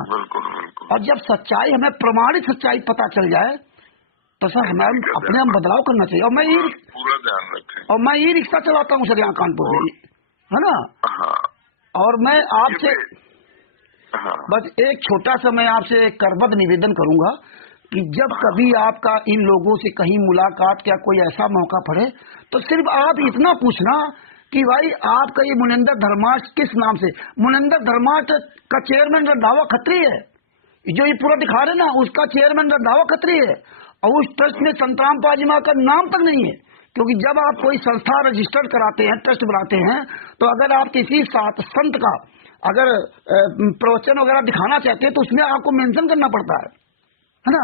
और जब सच्चाई, हमें प्रमाणित सच्चाई पता चल जाए तो सर हमें अपने हम बदलाव करना चाहिए। और मैं ये पूरा ध्यान रखें। और मैं ये रिक्शा चलाता हूँ सर यहाँ कानपुर में, है ना। और मैं आपसे बस एक छोटा सा मैं आपसे करबद्ध निवेदन करूंगा कि जब कभी आपका इन लोगों से कहीं मुलाकात या कोई ऐसा मौका पड़े तो सिर्फ आप इतना पूछना कि भाई आपका ये मुनिंदर धर्मार्थ किस नाम से। मुनिंदर धर्मार्थ का चेयरमैन रंधावा खत्री है, जो ये पूरा दिखा रहे ना, उसका चेयरमैन रंधावा खत्री है। और उस ट्रस्ट में संतराम पाजी मां का नाम तक नहीं है, क्योंकि जब आप कोई संस्था रजिस्टर्ड कराते हैं, ट्रस्ट बनाते हैं, तो अगर आप किसी संत का अगर प्रवचन वगैरह दिखाना चाहते हैं तो उसमें आपको मेंशन करना पड़ता है ना।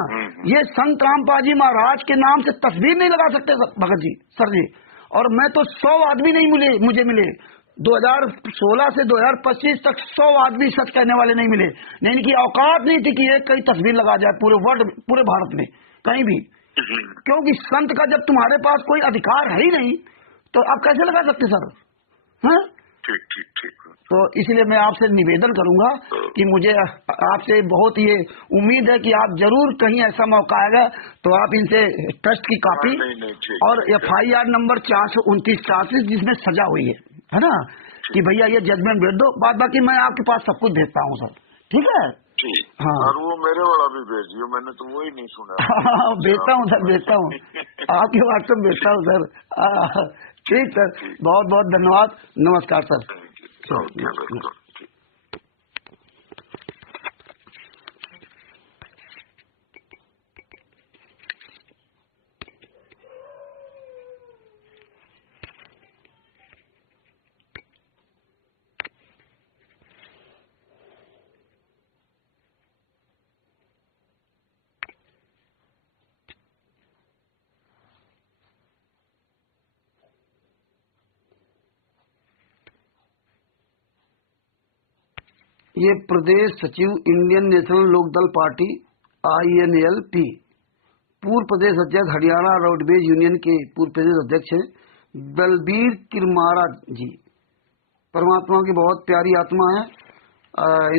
ये संत रामपाजी महाराज के नाम से तस्वीर नहीं लगा सकते भगत जी, सर जी। और मैं तो 100 आदमी नहीं मुझे मिले 2016 से 2025 तक 100 आदमी सच कहने वाले नहीं मिले। नहीं, इनकी औकात नहीं थी कि एक कई तस्वीर लगा जाए पूरे वर्ल्ड, पूरे भारत में कहीं भी। क्योंकि संत का जब तुम्हारे पास कोई अधिकार है ही नहीं तो आप कैसे लगा सकते सर, हैं? ठीक। तो इसलिए मैं आपसे निवेदन करूंगा कि मुझे आपसे बहुत ये उम्मीद है कि आप जरूर कहीं ऐसा मौका आएगा तो आप इनसे ट्रस्ट की कॉपी और FIR नंबर 429-84 जिसमें सजा हुई है ना, कि भैया ये जजमेंट भेज दो। बाकी मैं आपके पास सब कुछ भेजता हूँ सर, ठीक है। हाँ, और वो मेरे वाला भी भेजियो, मैंने तो वो ही नहीं सुना। भेजता हूँ सर, भेजता हूँ आपके व्हाट्सएप भेजता हूँ सर। ठीक सर, बहुत बहुत धन्यवाद, नमस्कार सर। ये प्रदेश सचिव Indian National Lokdal Party INLP, पूर्व प्रदेश अध्यक्ष हरियाणा रोडवेज यूनियन के पूर्व प्रदेश अध्यक्ष हैं दलबीर किरमारा जी। परमात्मा की बहुत प्यारी आत्मा है।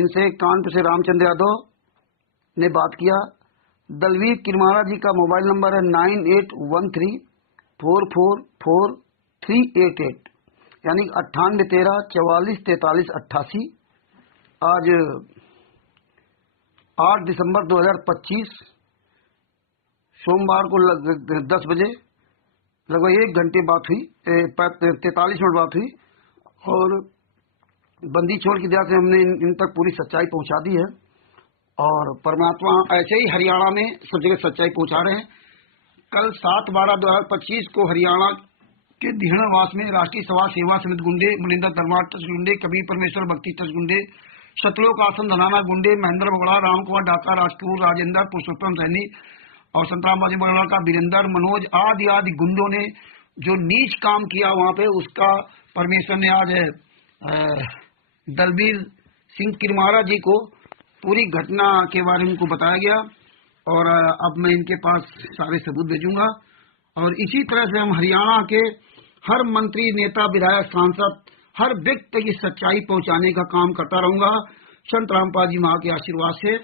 इनसे कानपुर से रामचंद्र यादव ने बात किया। दलबीर किरमारा जी का मोबाइल नंबर है 9813444388, यानी 9813444388। आज 8 दिसंबर 2025 सोमवार को 10 बजे लगभग 1 घंटे बात हुई, 43 मिनट बात हुई। और बंदी छोड़ की दया से हमने इन तक पूरी सच्चाई पहुंचा दी है। और परमात्मा ऐसे ही हरियाणा में सब जगह सच्चाई पहुंचा रहे हैं। कल 7/12/2025 को हरियाणा के धीणवास में राष्ट्रीय सभा सेवा समिति गुंडे, मुनिंदर धर्मार्थ ट्रस्ट गुंडे, कबीर परमेश्वर भक्ति ट्रस्ट गुंडे, शत्रुओं का आसन धनाना गुंडे, महेंद्र बगड़ा, राम कुमार डाका, राजपूत, राजेंद्र, पुरुषोत्तम सैनी और संतराम बाजी बगड़ा का वीरेंद्र, मनोज आदि गुंडों ने जो नीच काम किया वहां पे, उसका परमेश्वर ने आज दलबीर सिंह किरमारा जी को पूरी घटना के बारे में उनको बताया गया। और अब मैं इनके पास सारे सबूत भेजूंगा। और इसी तरह से हम हरियाणा के हर मंत्री, नेता, विधायक, सांसद, हर व्यक्ति की सच्चाई पहुंचाने का काम करता रहूंगा। संत रामपाल जी महाराज के आशीर्वाद से।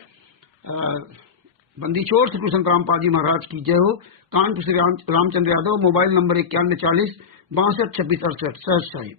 बंदी छोड़ श्री संत रामपाल जी महाराज की जय हो। कानपुर से रामचंद्र यादव, मोबाइल नंबर 9140 62 26 68। सहज साहिब।